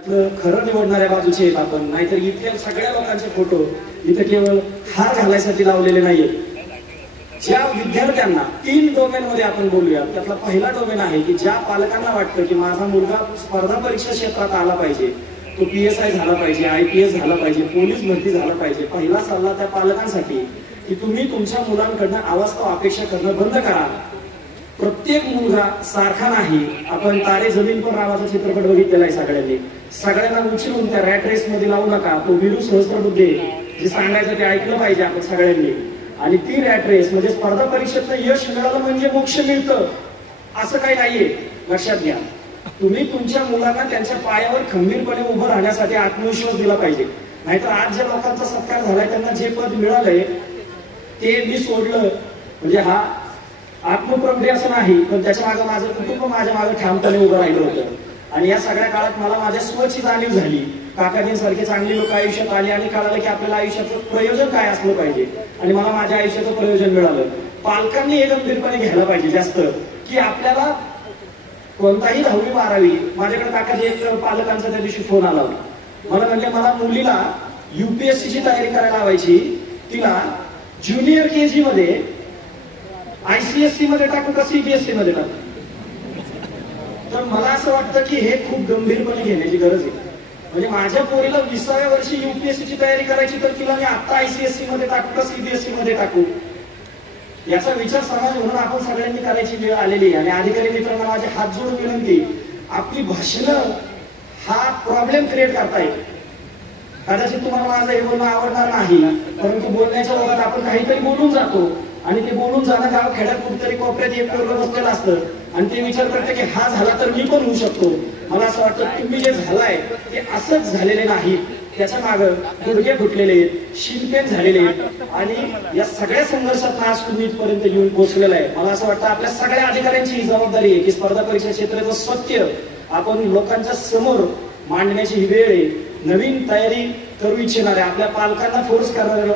खरं निवडणाऱ्या बाजूचे आहेत आपण, नाहीतर इथल्या सगळ्या लोकांचे फोटो इथे केवळ हार घालायसाठी लावलेले नाहीये. ज्या विद्यार्थ्यांना 3 डोमेन मध्ये आपण बोलूया, त्यातला पहिला डोमेन आहे की ज्या पालकांना वाटतं की माझा मुलगा स्पर्धा परीक्षा क्षेत्रात आला पाहिजे, तो PSI झाला पाहिजे, IPS झाला पाहिजे, पोलीस भरती झाला पाहिजे. पहिला सल्ला त्या पालकांसाठी की तुम्ही तुमच्या मुलांकडनं अवास्तव अपेक्षा करणं बंद करा. प्रत्येक मुलगा सारखा नाही. आपण तारे जमीन पर नावाचा चित्रपट बघितलेला आहे सगळ्यांनी. सगळ्यांना उचलून त्या रॅट रेस मध्ये लावू नका. तो वीरू सहस्त्रबुद्धे जे सांगायचं ते ऐकलं पाहिजे आपण सगळ्यांनी. आणि ती रॅट रेस म्हणजे स्पर्धा परीक्षेतलं यश मिळालं म्हणजे मोक्ष मिळतं असं काही नाहीये. लक्षात घ्या. तुम्ही तुमच्या मुलांना त्यांच्या पायावर खंबीरपणे उभं राहण्यासाठी आत्मविश्वास दिला पाहिजे. नाहीतर आज ज्या लोकांचा सत्कार झालाय त्यांना जे पद मिळालंय ते मी सोडलं म्हणजे हा आत्मप्रगती असं नाही, पण त्याच्या मागे माझं कुटुंब माझ्या मागे ठामपणे उभं राहिलं होतं. आणि या सगळ्या काळात मला माझ्या स्वची जाणीव झाली. काकाजींसारखे चांगली लोक आयुष्यात आली आणि कळालं की आपल्याला आयुष्याचं प्रयोजन काय असलं पाहिजे. आणि मला माझ्या आयुष्याचं प्रयोजन मिळालं. पालकांनी हे गंभीरपणे घ्यायला पाहिजे जास्त, की आपल्याला कोणताही 10वी 12वी. माझ्याकडे काकाजी एक पालकांचा त्या दिवशी फोन आला होता. मला म्हणजे मला मुलीला UPSC ची तयारी करायला लावायची, तिला ज्युनियर KG मध्ये ICSE मध्ये टाकू का CBSE मध्ये टाकू. तर मला असं वाटतं की हे खूप गंभीरपणे घेण्याची गरज आहे. म्हणजे माझ्या पोरीला 20व्या वर्षी UPSC ची तयारी करायची, तर तिला मी आता ICSE मध्ये टाकू का CBSE मध्ये टाकू. याचा विचार समाज म्हणून आपण सगळ्यांनी करायची वेळ आलेली आहे. आणि अधिकारी मित्रांना माझे हात जोडून विनंती, आपली भाषणं हा प्रॉब्लेम क्रिएट करतायत. कदाचित तुम्हाला माझं हे बोलणं आवडणार नाही, परंतु बोलण्याच्या ओघात आपण काहीतरी बोलून जातो. आणि ते बोलून जाणं गाव खेड्यात कुठेतरी कोपऱ्यात एक पोरग बसलेलं असतं आणि ते विचार करते की हा झाला तर मी पण होऊ शकतो. मला असं वाटतं तुम्ही जे झालाय ते असंच झालेले नाही. त्याच्या मागं गुडघे फुटलेले, शिरपेन झालेले आणि या सगळ्या संघर्षात आज तुम्ही इथपर्यंत येऊन पोहोचलेला आहे. मला असं वाटतं आपल्या सगळ्या अधिकाऱ्यांची ही जबाबदारी आहे की स्पर्धा परीक्षा क्षेत्राचं सत्य आपण लोकांच्या समोर मांडण्याची ही वेळ आहे. नवीन तयारी करू इच्छिणाऱ्या आपल्या पालकांना फोर्स करणाऱ्या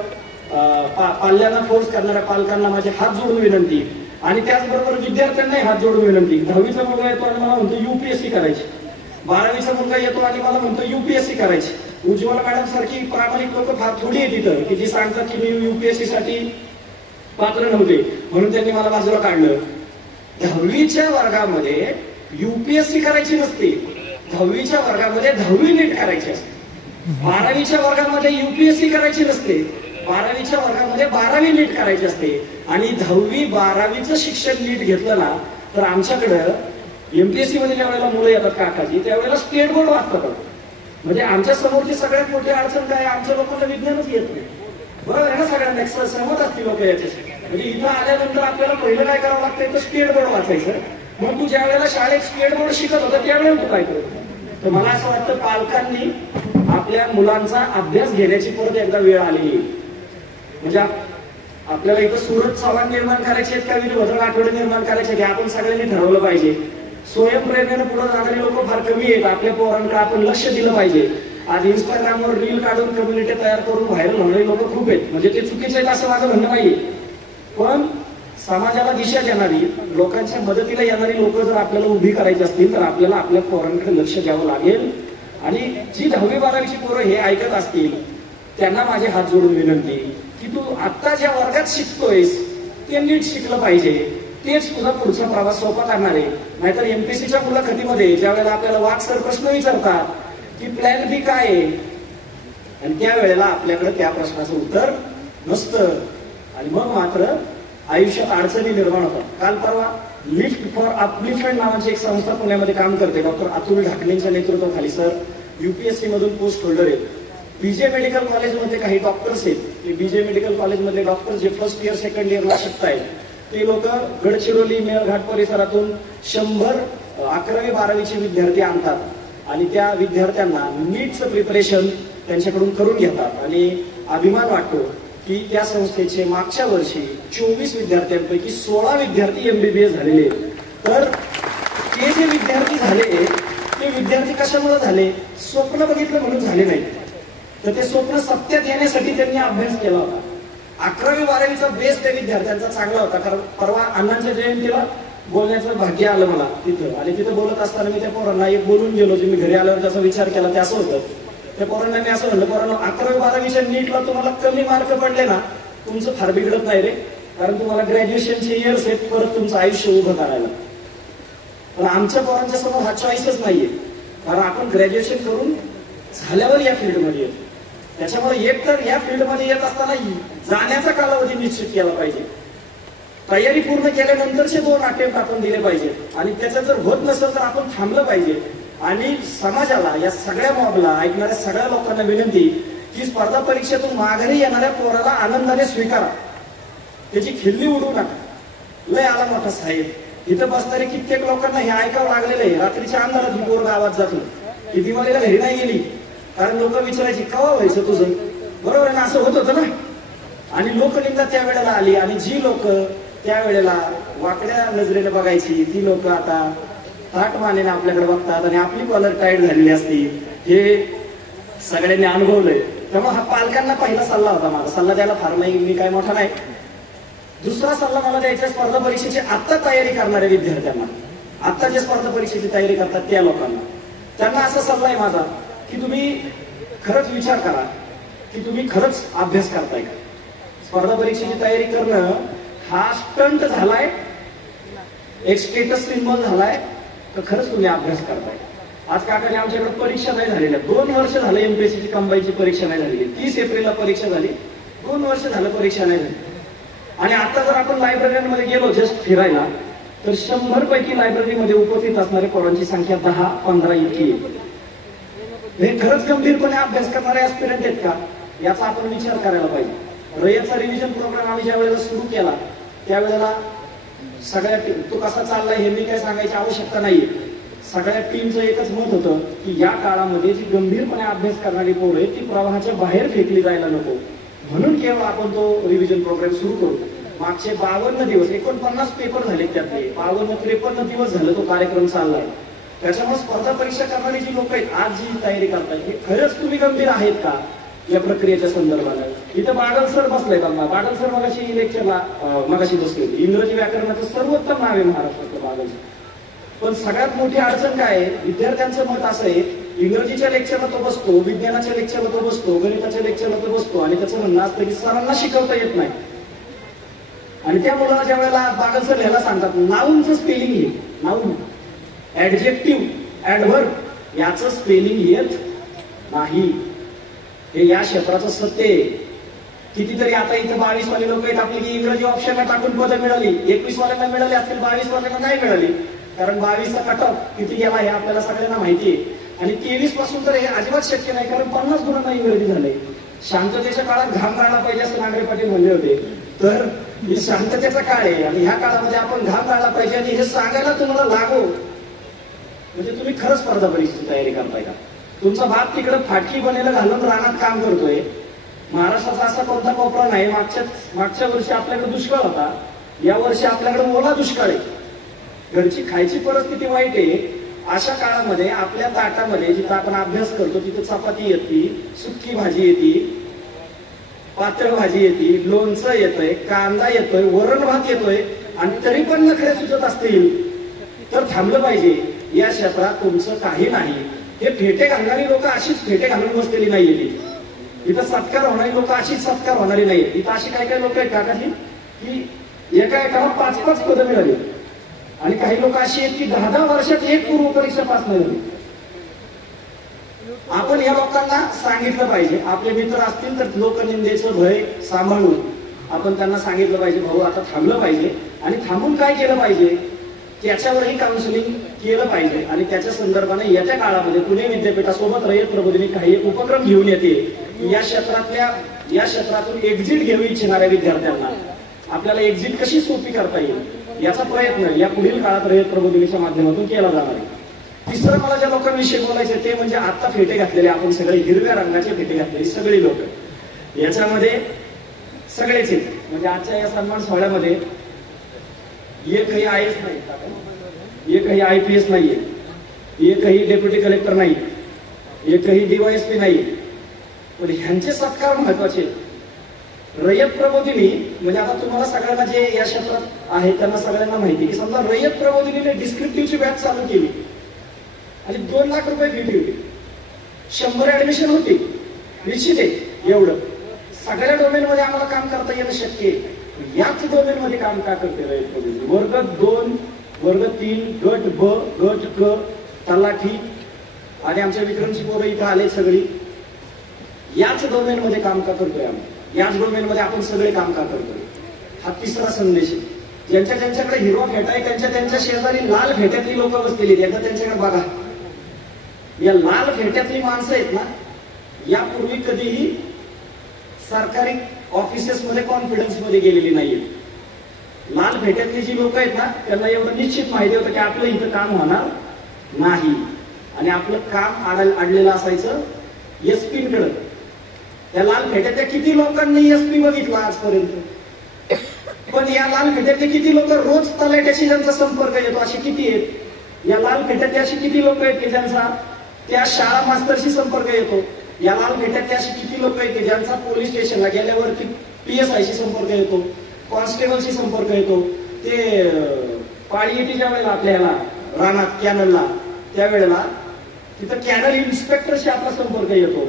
पाल्यांना फोर्स करणाऱ्या पालकांना माझे हात जोडून विनंती. आणि त्याचबरोबर विद्यार्थ्यांनाही हात जोडून विनंती. 10वीचा मुलगा येतो आणि मला म्हणतो UPSC करायची, 12वीचा मुलगा येतो आणि मला म्हणतो UPSC करायची. उज्ज्वला मॅडम सारखी प्रामाणिक लोक फार थोडी आहे तिथं की जी सांगतात की मी UPSC साठी पात्र नव्हते म्हणून त्यांनी मला बाजूला काढलं. 10वीच्या वर्गामध्ये UPSC करायची नसते. 10वीच्या वर्गामध्ये 10वी नीट करायची असते. 12वीच्या वर्गामध्ये UPSC करायची नसते. 12वीच्या वर्गामध्ये 12वी नीट करायची असते. आणि 10वी 12वीचं शिक्षण नीट घेतलं ना तर आमच्याकडं MPSC मध्ये ज्या वेळेला मुलं येतात काकाजी, त्यावेळेला स्टेट बोर्ड वाचतात. म्हणजे आमच्या समोरची सगळ्यात मोठी अडचण काय, आमच्या लोकांना विज्ञानच येत नाही. बरोबर आहे ना, सगळ्यांना सहमत असतील लोक याच्याशी. म्हणजे इथं आल्यानंतर आपल्याला पहिलं काय करावं लागतं तर स्टेट बोर्ड वाचायचं. मग तू ज्या वेळेला शाळेत स्टेट बोर्ड शिकत होता त्यावेळेला तू काय करतो. तर मला असं वाटतं पालकांनी आपल्या मुलांचा अभ्यास घेण्याची परत एकदा वेळ आलेली आहे. म्हणजे आपल्याला इथं सुरत चव्हाण निर्माण करायचे आहेत का वीरभद्र आठवडे निर्माण करायचे आहेत हे आपण सगळ्यांनी ठरवलं पाहिजे. स्वयंप्रेरणेनं पुढे जाणारे लोक फार कमी आहेत. आपल्या पोरांकडे आपण लक्ष दिलं पाहिजे. आज इंस्टाग्रामवर रील काढून कम्युनिटी तयार करून व्हायरल होणारे लोक खूप आहेत. म्हणजे ते चुकीचे आहेत असं माझं म्हणणं नाहीये, पण समाजाला दिशा देणारी, लोकांच्या मदतीला येणारी लोक जर आपल्याला उभी करायची असतील तर आपल्याला आपल्या पोरांकडे लक्ष द्यावं लागेल. आणि जी 10वी 12वीची पोरं हे ऐकत असतील त्यांना माझे हात जोडून विनंती की तू आता ज्या वर्गात शिकतोयस ते नीट शिकलं पाहिजे. तेच तुझा पुढचा प्रवास सोपा करणार आहे. नाहीतर MPSCच्या मुलाखतीमध्ये ज्या वेळेला आपल्याला वाघ सर प्रश्न विचारतात की प्लॅन B काय आहे, आणि त्यावेळेला आपल्याकडे त्या प्रश्नाचं उत्तर नसतं आणि मग मात्र आयुष्यात अडचणी निर्माण होतात. काल परवा लिफ्ट फॉर अपलिफ्टमेंट नावाची एक संस्था पुण्यामध्ये काम करते. डॉक्टर अतुल ढाकणेंच्या नेतृत्वाखाली सर UPSC मधून पोस्ट होल्डर आहेत. BJ मेडिकल कॉलेजमध्ये काही डॉक्टर्स आहेत. BJ मेडिकल कॉलेजमध्ये डॉक्टर जे फर्स्ट इयर सेकंड इयरला शिकतायत ते लोक गडचिरोली मेळघाट परिसरातून 100 11वी 12वीचे विद्यार्थी आणतात आणि त्या विद्यार्थ्यांना नीटचं प्रिपरेशन त्यांच्याकडून करून घेतात. आणि अभिमान वाटतो की त्या संस्थेचे मागच्या वर्षी 24 विद्यार्थ्यांपैकी 16 विद्यार्थी MBBS झालेले. तर ते जे विद्यार्थी झाले ते विद्यार्थी कशामुळे झाले, स्वप्न बघितलं म्हणून झाले नाही, तर ते स्वप्न सत्यात येण्यासाठी त्यांनी अभ्यास केला होता. 11वी 12वीचा बेस त्या विद्यार्थ्यांचा चांगला होता. कारण परवा अण्णांच्या जयंतीला बोलण्याचं भाग्य आलं मला तिथं. आणि तिथं बोलत असताना मी त्या पोरांना एक बोलून गेलो, जे मी घरी आल्यावर त्याचा विचार केला ते असं होतं. त्या पोरांना मी असं म्हणलं, पोरांना 11वी-12वीच्या नीटला तुम्हाला कमी मार्क पडले ना, तुमचं फार बिघडत नाही रे, कारण तुम्हाला ग्रॅज्युएशनचे इयर्स आहेत परत तुमचं आयुष्य उभं करायला. पण आमच्या पोरांच्या समोर हा चॉईसच नाहीये, कारण आपण ग्रॅज्युएशन करून झाल्यावर या फील्डमध्ये येतो. त्याच्यामुळे एक तर या फील्डमध्ये येत असताना जाण्याचा कालावधी निश्चित केला पाहिजे. तयारी पूर्ण केल्यानंतरचे 2 अटेम्प्ट आपण दिले पाहिजे. आणि त्याचं जर होत नसेल तर आपण थांबलं पाहिजे. आणि समाजाला, या सगळ्या मॉबला, ऐकणाऱ्या सगळ्या लोकांना विनंती की स्पर्धा परीक्षेतून माघारी येणाऱ्या पोराला आनंदाने स्वीकारा, त्याची खिल्ली उडवू नका. लय आला मोठा साहेब, इथं बसणारे कित्येक लोकांना हे ऐकावं लागलेलं आहे. रात्रीच्या अंधारात ही पोर गावात जातो, की दिवाळीला घरी नाही गेली, कारण लोक विचारायची कवा व्हायचं तुझं, बरोबर ना, असं होत होतं ना. आणि लोकनिंदा त्यावेळेला आली, आणि जी लोक त्यावेळेला वाकड्या नजरेने बघायची ती लोक आता ताट मानेने आपल्याकडे बघतात आणि आपली कॉलर टाईट झालेली असती. हे सगळ्यांनी अनुभवलंय. त्यामुळे हा पालकांना पहिला सल्ला होता माझा. सल्ला द्यायला फार नाही, मी काय मोठा नाही. दुसरा सल्ला मला द्यायचा स्पर्धा परीक्षेची आत्ता तयारी करणाऱ्या विद्यार्थ्यांना, आत्ता जे स्पर्धा परीक्षेची तयारी करतात त्या लोकांना, त्यांना असा सल्ला आहे माझा की तुम्ही खरंच विचार करा की तुम्ही खरंच अभ्यास करताय का. स्पर्धा परीक्षेची तयारी करणं हा स्टंट झालाय, एक स्टेटस सिम्बॉल झालाय, तर खरंच तुम्ही अभ्यास करताय. आज काकाने आमच्याकडे परीक्षा नाही झालेल्या, 2 वर्ष झालं एमपीएससीची कंबाईनची परीक्षा नाही झालेली. 30 एप्रिलला परीक्षा झाली, 2 वर्ष झालं परीक्षा नाही झाली. आणि आता जर आपण लायब्ररीमध्ये गेलो जस्ट फिरायला, तर 100 पैकी लायब्ररीमध्ये उपस्थित असणाऱ्या पोरांची संख्या 10-15 इतकी आहे. हे खरंच गंभीरपणे अभ्यास करणारे ऍस्पिरंट आहेत का, याचा आपण विचार करायला पाहिजे. रयतचा रिव्हिजन प्रोग्राम आम्ही ज्या वेळेला सुरू केला त्यावेळेला सगळ्या तो कसा चाललाय हे मी काय सांगायची आवश्यकता नाहीये. सगळ्या टीमचं एकच मत होतं की या काळामध्ये जी गंभीरपणे अभ्यास करणारी पोरं आहेत ती प्रवाहाच्या बाहेर फेकली जायला नको, म्हणून केवळ आपण तो रिव्हिजन प्रोग्राम सुरू करू. मागचे 52 दिवस 49 पेपर झाले, त्यातले 52-53 दिवस झालं तो कार्यक्रम चाललाय. त्याच्यामुळे स्पर्धा परीक्षा करणारी जी लोक आहेत, आज जी तयारी करतात, हे खरंच तुम्ही गंभीर आहेत का या प्रक्रियेच्या संदर्भाने. इथं बादल सर बसले, बघा बादल सर मगाशी लेक्चरला मगाशी बसले होते. इंग्रजी व्याकरणाचं सर्वोत्तम नाव आहे महाराष्ट्राचं बादल सर. पण सगळ्यात मोठी अडचण काय आहे, विद्यार्थ्यांचं मत असं आहे, इंग्रजीच्या लेक्चरला तो बसतो, विज्ञानाच्या लेक्चरला तो बसतो, गणिताच्या लेक्चरला तो बसतो, आणि त्याचं म्हणणं असतं की सरांना शिकवता येत नाही. आणि त्या मुलाला ज्या वेळेला बादल सर लिहायला सांगतात, नाऊनचं स्पेलिंग आहे, नाऊन, ऍडजेक्टिव्ह, ऍडव्हर्ब याचं स्पेलिंग येत नाही. हे या क्षेत्राचं सत्य आहे. कितीतरी आता इथे 22 वाले लोक आहेत आपली, की इंग्रजी ऑप्शनला टाकून पदं मिळाली, 21 वाल्यांना मिळाली असतील, 22 वाल्यांना नाही मिळाली, कारण 22चा कट ऑफ किती गेला हे आपल्याला सगळ्यांना माहिती आहे. आणि 23 पासून तर हे अजिबात शक्य नाही, कारण 50 गुणांना इंग्रजी झाले. शांततेच्या काळात घाम गाळला पाहिजे असं नागरे पाटील म्हणले होते. तर ही शांततेचा काळ आहे आणि ह्या काळामध्ये आपण घाम गाळला पाहिजे. आणि हे सांगायला तुम्हाला लागो म्हणजे तुम्ही खरंच स्पर्धा परीक्षेची तयारी करताय का. तुमचा बाप तिकडे फाटकी बनेला घालून रानात काम करतोय. महाराष्ट्राचा असा कोणता कोपरा नाही, मागच्या वर्षी आपल्याकडे दुष्काळ होता, या वर्षी आपल्याकडे ओला दुष्काळ आहे. घरची खायची परिस्थिती वाईट आहे. अशा काळामध्ये आपल्या ताटामध्ये जिथं आपण अभ्यास करतो तिथं चपाती येते, सुकी भाजी येते, पातळ भाजी येते, लोणचं येतंय, कांदा येतोय, वरण भात येतोय, आणि तरी पण नखरे सुचत असतील तर थांबलं पाहिजे. या क्षेत्रात तुमचं काही नाही. हे फेटे घालणारी लोक अशीच फेटे घालून बसलेली नाहीये. इथं सत्कार होणारी लोक अशीच सत्कार होणारी नाही. इथं अशी काही काही लोक आहेत काकाजी की एका एकाला 5-5 पदं मिळाली, आणि काही लोक अशी आहेत की 10-10 वर्षात एक पूर्व परीक्षा पास नाही झाली. आपण या लोकांना सांगितलं पाहिजे, आपले मित्र असतील तर लोकनिंदेचं भय सांभाळून आपण त्यांना सांगितलं पाहिजे, भाऊ आता थांबलं पाहिजे. आणि थांबून काय केलं पाहिजे त्याच्यावरही काउन्सिलिंग केलं पाहिजे. आणि त्याच्या संदर्भाने येत्या काळामध्ये पुणे विद्यापीठासोबत रयत प्रबोधिनी काही उपक्रम घेऊन येते. या क्षेत्रातून एक्झिट घेऊ इच्छिणाऱ्या विद्यार्थ्यांना आपल्याला एक्झिट कशी सोपी करता येईल याचा प्रयत्न या पुढील काळात रयत प्रबोधिनीच्या माध्यमातून केला जाणार आहे. तिसरं मला ज्या लोकांविषयी बोलायचं ते म्हणजे आता फेटे घातलेले, आपण सगळे हिरव्या रंगाचे फेटे घातलेले सगळी लोक, याच्यामध्ये सगळेच आहेत. म्हणजे आजच्या या सन्मान सोहळ्यामध्ये एकही IAS नाही, एकही IPS नाहीये, एकही डेप्युटी कलेक्टर नाही, एकही DYSP नाही. पण ह्यांचे सत्कार महत्वाचे. रयत प्रबोधिनी म्हणजे आता तुम्हाला सगळ्यांना जे या क्षेत्रात आहे त्यांना सगळ्यांना माहिती की समजा रयत प्रबोधिनीने डिस्क्रिप्टिव्हची बॅच चालू केली आणि 2 लाख रुपये फी ठेवली, 100 ऍडमिशन होती, निश्चित आहे एवढं सगळ्या डोमेन मध्ये आम्हाला काम करता येणं शक्य आहे. याच डोमेन मध्ये काम का करते रयत प्रबोधिनी? वर्ग 2, वर्ग 3, गट ब, गट क, तलाठी आणि आमच्या विक्रमची पोरं इथं आले सगळी. याच डोमेन मध्ये काम का करतोय आम्ही? याच डोमेन मध्ये आपण सगळे काम का करतोय? हा तिसरा संदेश आहे. ज्यांच्या ज्यांच्याकडे हिरवा फेटा आहे त्यांच्या त्यांच्या शेजारी लाल फेट्यातली लोक बसलेली, एकदा त्यांच्याकडे बघा. या लाल फेट्यातली माणसं आहेत ना, यापूर्वी कधीही सरकारी ऑफिसेस मध्ये कॉन्फिडन्स मध्ये गेलेली नाहीये. लाल फेट्यातली जी लोक आहेत ना त्यांना एवढं निश्चित माहिती होतं की आपलं इथं काम होणार नाही आणि आपलं काम अडलेलं असायचं एसपींकडे. या लाल फेट्यातल्या किती लोकांनी एसपी बघितला आजपर्यंत? पण या लाल फेट्यातले किती लोक रोज तलाट्याशी ज्यांचा संपर्क येतो अशी किती आहेत? या लाल फेट्यातले अशी किती लोक आहेत की ज्यांचा त्या शाळा मास्तरशी संपर्क येतो? या लाल फेट्यातले अशी किती लोक आहेत की ज्यांचा पोलीस स्टेशनला गेल्यावरती PSI शी संपर्क येतो, कॉन्स्टेबलशी संपर्क येतो, ते पाळी येते ज्या वेळेला आपल्याला रानात कॅनलला त्यावेळेला तिथं कॅनल इन्स्पेक्टरशी आपला संपर्क येतो,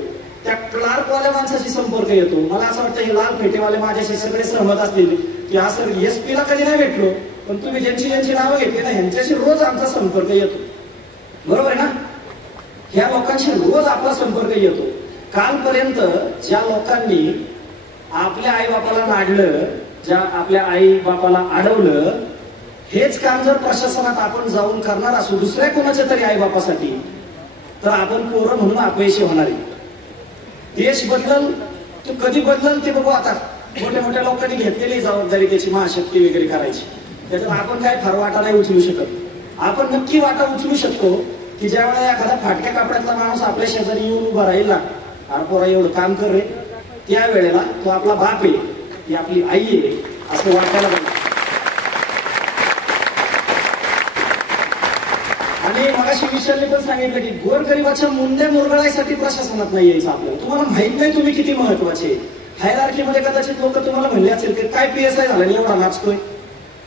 त्या क्लार्कवाल्या माणसाशी संपर्क येतो. मला असं वाटतं हे लाल फेटेवाले माझ्याशी सगळे सहमत असतील की हा सर एसपीला कधी नाही भेटलो पण तुम्ही ज्यांची ज्यांची नावं घेतली ना ह्यांच्याशी रोज आमचा संपर्क येतो. बरोबर आहे ना? ह्या लोकांशी रोज आपला संपर्क येतो. कालपर्यंत ज्या लोकांनी आपल्या आई बापाला नाडलं, ज्या आपल्या आई बापाला अडवलं, हेच काम जर प्रशासनात आपण जाऊन करणार असू दुसऱ्या कोणाच्या तरी आई बापासाठी तर आपण पोरं म्हणून अपयशी होणार आहे. देश बदलल तो कधी बदलल ते बघू. आता मोठ्या मोठ्या लोकांनी घेतलेली जबाबदारी त्याची महाशक्ती वगैरे करायची, त्याच्यात आपण काय फार वाटा नाही उचलू शकत. आपण नक्की वाटा उचलू शकतो की ज्या वेळेला एखादा फाटक्या कापड्यातला माणूस आपल्या शेजारी येऊन उभा राहील ना, अरे पोरा एवढं काम कर रे, त्या वेळेला तो आपला बाप आहे, ती आपली आई आहे असं वाटायला पाहिजे. आणि मगाशी विशालने पण सांगितलं की गोरगरिबाच्या मुंड्या मुरगळायसाठी प्रशासनात नाही यायचं आपल्याला. तुम्हाला माहित नाही तुम्ही किती महत्वाचे. हायरार्कीमध्ये कदाचित लोक तुम्हाला म्हणले असेल की काय PSI झालं नाही एवढा नाचतोय,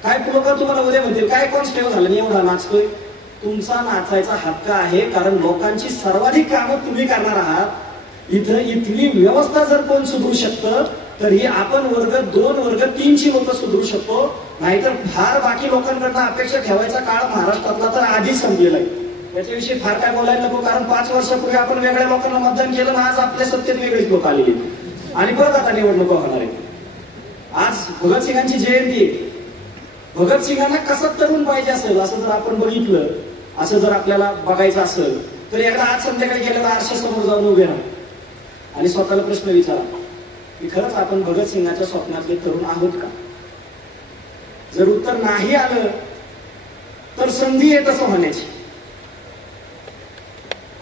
काय लोक तुम्हाला उद्या म्हणतील काय कॉन्स्टेबल झालं नाही एवढा नाचतोय. तुमचा नाचायचा हक्क आहे कारण लोकांची सर्वाधिक कामं तुम्ही करणार आहात. इथं इथली व्यवस्था जर कोण सुधरू शकतं तर ही आपण वर्ग 2, वर्ग 3 ची लोक सुधरू शकतो. नाहीतर फार बाकी लोकांकडनं अपेक्षा ठेवायचा काळ महाराष्ट्रातला तर आधीच संपलेला आहे. त्याच्याविषयी फार काय बोलायला नको कारण 5 वर्षापूर्वी आपण वेगळ्या लोकांना मतदान केलं ना, आज आपल्या सत्तेत वेगळीच लोक आलेली आणि परत आता निवडणुका होणार आहे. आज भगतसिंगांची जयंती आहे. भगतसिंगांना कसं तरुण पाहिजे असेल असं जर आपण बघितलं, असं जर आपल्याला बघायचं असेल तर एकदा आज संध्याकाळी गेलेला आरशासमोर जाऊन उभे राहा आणि स्वतःला प्रश्न विचारा की खरंच आपण भगतसिंगाच्या स्वप्नातले तरुण आहोत का? जर उत्तर नाही आलं तर संधी आहे तसं होण्याची.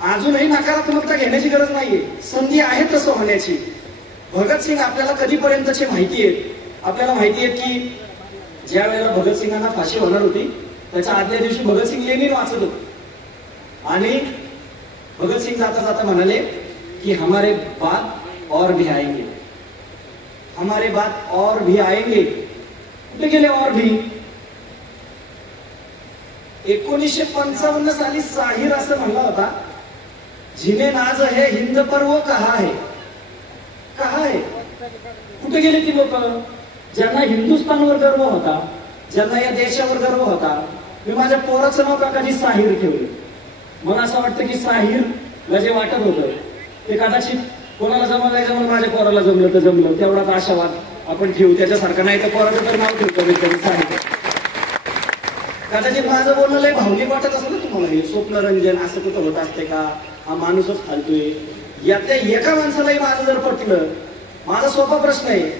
अजूनही नकारात्मकता घेण्याची गरज नाहीये, संधी आहे तसं होण्याची. भगतसिंग आपल्याला कधीपर्यंतचे माहिती आहेत? आपल्याला माहिती आहे की ज्या वेळेला भगतसिंगांना फाशी होणार होती त्याच्या आदल्या दिवशी भगतसिंग लेनिन वाचत होते आणि भगतसिंग जाता जाता म्हणाले कि हमारे बाद और भी आएंगे, हमारे बाद और भी आएंगे. कुठे गेले और भी? 1955 साली साहिर असं म्हणला होता, जिने नाज है हिंद पर वो कहा है. कहा है? कुठे गेले ती लोक ज्यांना हिंदुस्थानवर गर्व होता, ज्यांना या देशावर गर्व होता? मी माझ्या पोराचं नाव का कधी साहिर ठेवलं. मला असं वाटतं की साहिरला जे वाटत होतं ते कदाचित कोणाला जमलं जमलं, माझ्या पोराला जमलं तर जमलं तेवढाच आशावाद आपण ठेवू. त्याच्यासारखं नाही तर पोराचं तर नाव ठेवतो कधी साहिर. कदाचित माझं बोलणं लय भावनिक वाटत असं ना तुम्हाला, हे स्वप्नरंजन असं कुठं होत असते का, हा माणूसच फालतोय. यातल्या एका माणसालाही माझं जर पटलं, माझा सोपा प्रश्न आहे,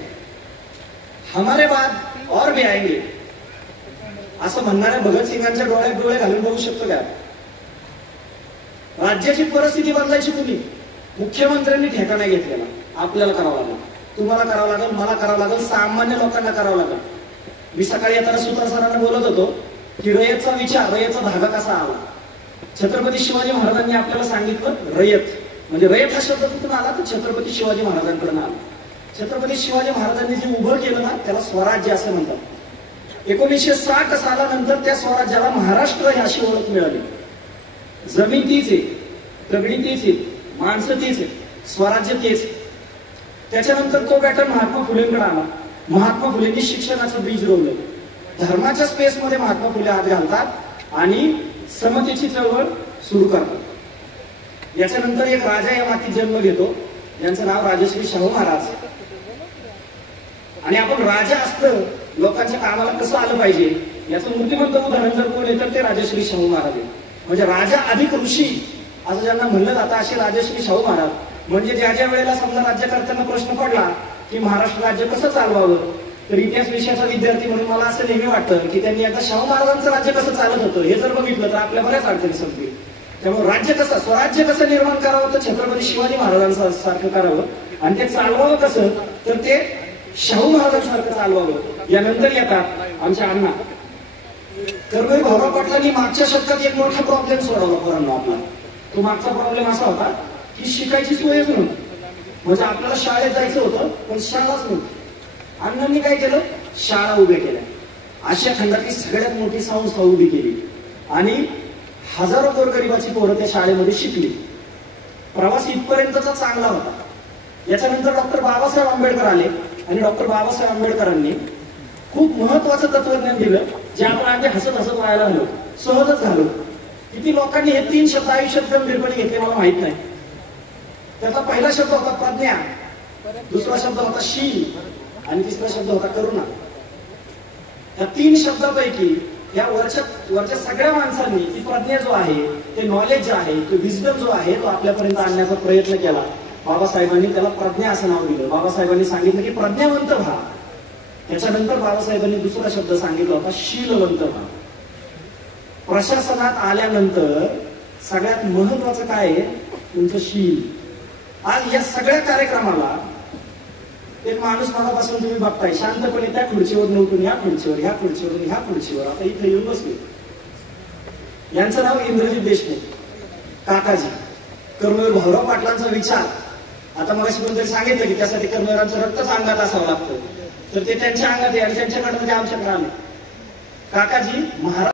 हमारे बाद और भी आएंगे असं म्हणणाऱ्या भगतसिंगांच्या डोळ्यात डोळे घालून बघू शकतो का? राज्याची परिस्थिती बदलायची कुणी? मुख्यमंत्र्यांनी ठेका घेतलेला. आपल्याला करावं लागेल, तुम्हाला करावं लागेल, मला करावं लागेल, सामान्य लोकांना करावं लागेल. मी सकाळी येताना सूत्र सरांना बोलत होतो की रयतचा विचार, रयतचा धागा कसा आला. छत्रपती शिवाजी महाराजांनी आपल्याला सांगितलं रयत म्हणजे, रयत हा शब्द कुठून आला तर छत्रपती शिवाजी महाराजांकडून आला. छत्रपती शिवाजी महाराजांनी जे उभं केलं ना त्याला स्वराज्य असं म्हणतात. 1960 सालानंतर त्या स्वराज्याला महाराष्ट्र ही अशी ओळख मिळाली. जमीन तीच आहे, दगडी तीच आहे, माणसं तीच आहे, स्वराज्य तेच. त्याच्यानंतर तो पॅटर्न महात्मा फुलेंकडे आला. महात्मा फुलेंनी शिक्षणाचं बीज रोवलं. धर्माच्या स्पेसमध्ये महात्मा फुले हात घालतात आणि समतेची चळवळ सुरू करतात. याच्यानंतर एक राजा या मातीत जन्म घेतो, ज्यांचं नाव राजश्री शाहू महाराज. आणि आपण राजा असतं लोकांच्या कामाला कसं आलं पाहिजे याचं मूर्तिमंत उदाहरण जर कोण आहे तर ते राजश्री शाहू महाराज आहे. म्हणजे राजा अधिक ऋषी असं ज्यांना म्हणलं जातं असे राजश्री शाहू महाराज. म्हणजे ज्या ज्या वेळेला समजा राज्य करताना प्रश्न पडला की महाराष्ट्र राज्य कसं चालवावं, तर इतिहास विषयाचा विद्यार्थी म्हणून मला असं नेहमी वाटतं की त्यांनी आता शाहू महाराजांचं राज्य कसं चालत होतं हे जर बघितलं तर आपल्या बऱ्याच अडचणी संपतील. त्यामुळे राज्य कसं, स्वराज्य कसं निर्माण करावं तर छत्रपती शिवाजी महाराजांचं सारखं करावं. आणि ते चालवावं कसं तर ते शाहू महाराजांसारखं चालवावं. यानंतर येतात आमच्या अण्णा कर्मवीर भाऊराव पाटलांनी मागच्या शतकात एक मोठा प्रॉब्लेम सोडवला पोरांना आपला. तो मागचा प्रॉब्लेम असा होता की शिकायची सोयच नव्हती. म्हणजे आपल्याला शाळेत जायचं होतं पण शाळाच नव्हती. अण्णांनी काय केलं, शाळा उभ्या केल्या. आशिया खंडातली सगळ्यात मोठी संस्था उभी केली आणि हजारो गोरगरिबाची पोरं त्या शाळेमध्ये शिकली. प्रवास इथपर्यंतचा चांगला होता. याच्यानंतर डॉक्टर बाबासाहेब आंबेडकर आले आणि डॉक्टर बाबासाहेब आंबेडकरांनी खूप महत्वाचं तत्वज्ञान दिलं जे आपण आधी हसत हसत व्हायला हलो, सहजच झालो. किती लोकांनी हे 3 शब्द आयुष्यात गंभीरपणे घेतले मला माहित नाही. त्याचा पहिला शब्द होता प्रज्ञा, दुसरा शब्द होता शील आणि तिसरा शब्द होता करुणा. या 3 शब्दापैकी या वरच्या सगळ्या माणसांनी ती प्रज्ञा जो आहे, ते नॉलेज जे आहे, तो विजडम जो आहे तो आपल्यापर्यंत आणण्याचा प्रयत्न केला. बाबासाहेबांनी त्याला प्रज्ञा असं नाव दिलं. बाबासाहेबांनी सांगितलं की प्रज्ञावंत व्हा. त्याच्यानंतर बाबासाहेबांनी दुसरा शब्द सांगितला होता शीलवंत व्हा. प्रशासनात आल्यानंतर सगळ्यात महत्वाचं काय आहे, तुमचं शील. आज या सगळ्या कार्यक्रमाला एक माणूस मनापासून तुम्ही बघताय शांतपणे त्या खुर्चीवर उठून ह्या खुर्चीवर, ह्या खुर्चीवरून ह्या खुर्चीवर आता इथे येऊन बसले. यांचं नाव इंद्रजित देशमुख काकाजी. कर्मवीर भाऊराव पाटलांचा विचार आता मग कोणतरी सांगितलं की त्यासाठी कर्मवीरांचं रक्तच अंगात असावं लागतं, तर ते त्यांच्या अंगात आहे आणि त्यांच्याकडनं ते आमच्याकडे आले. काकाजी महाराज